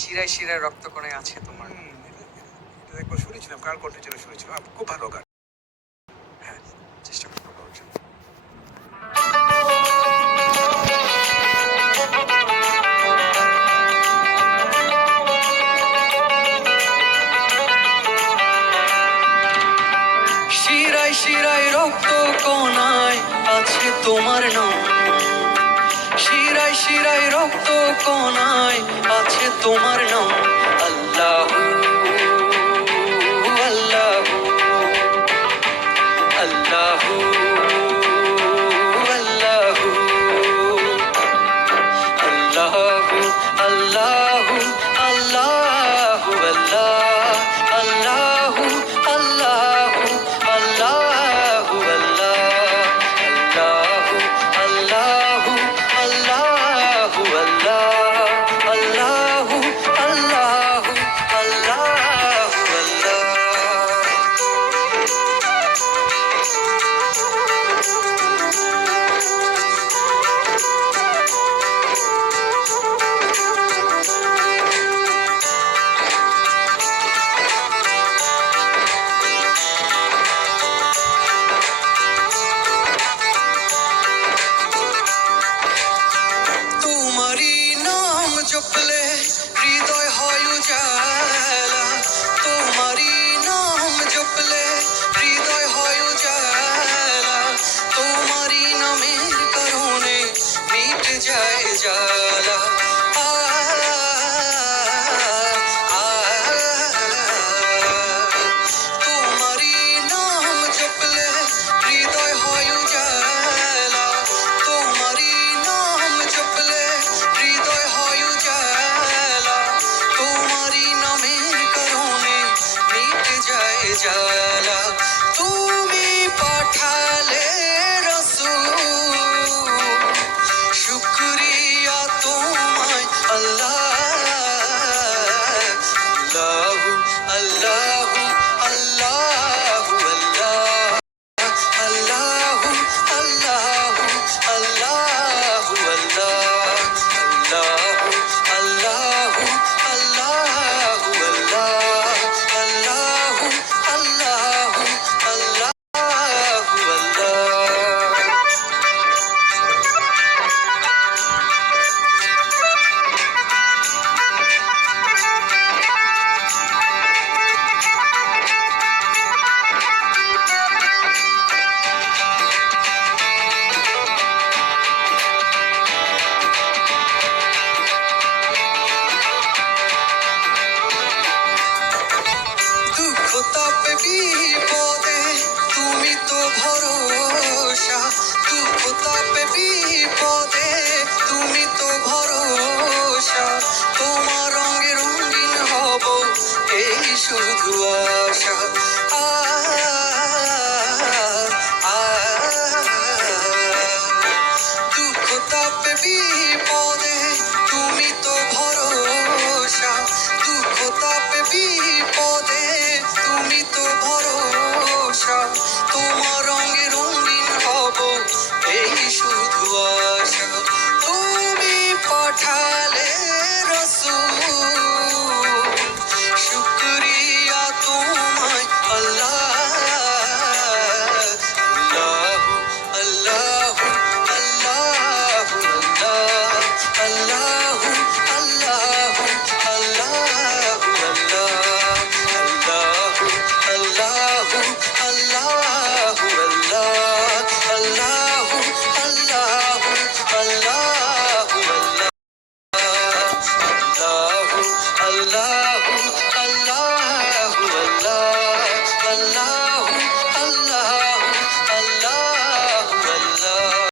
শিরায় শিরায় রক্তকণে আছে তোমার। এটা একবার শুনেছিলাম, কার কণ্ঠে যেন শুনেছিলাম। খুব ভালো গান। হ্যাঁ, চেষ্টা করবো গাওয়ার জন্য। শিরায় শিরায় রক্ত কণায় আছে তোমার নাম, শিরায় শিরায় রক্ত কণায় আছে তোমার নাম। আল্লাহ আল্লাহ আল্লাহ আল্লাহ আল্লাহ আল্লাহ আল্লাহ আল্লাহ আল্লাহ আল্লাহ আল্লাহ আল্লাহ আল্লাহ আল্লাহ তোমারি নাম জপলে হৃদয় হয় উজালা, তোমারি নাম জপলে হৃদয় হয় উজালা, তোমারি নামের কারণে মিটে যায় জ্বালা।